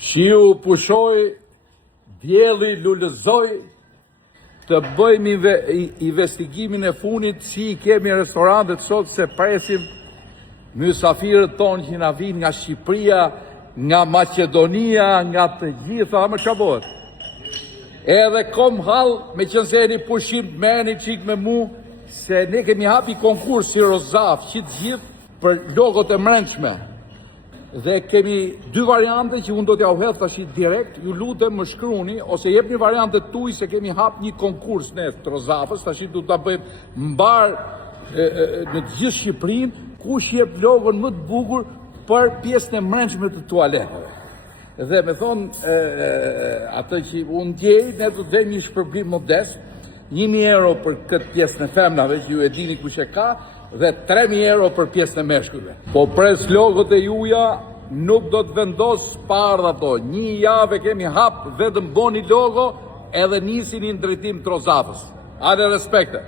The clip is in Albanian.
Shiu pushoj, djeli lullëzoj, të bëjmë investigimin e funit si i kemi restorantet sot se presim mysafirët tonë që na vinë nga Shqipëria, nga Macedonia, nga të gjitha, më që bëhet. Edhe kom hall me qënëse një pushim të meni qik me mu, se ne kemi hapi konkurs si Rozaf, që të gjithë për logot e mrençme. Dhe kemi dy variante që unë do t'ja u hedh tash direkt, ju lutem më shkruni ose jepni variantet tuaj se kemi hap një konkurs ne të Rozafës, tash do ta bëjmë mbar në të gjithë Shqipërinë, kush jep logon më të bukur për pjesën e mrençme të tualeteve. Dhe me thonë atë që unë djej, ne do të dhejmë një shpërblim modest, 1.000 euro për këtë pjesën e femnave, që ju e dini kush e ka, dhe 3.000 euro për pjesën e meshkujve. Po pres logot e juja nuk do të vendos parë ato. Një javë kemi hap, vetëm boni logo edhe nisin në drejtim të Rozafës. Ade respekte.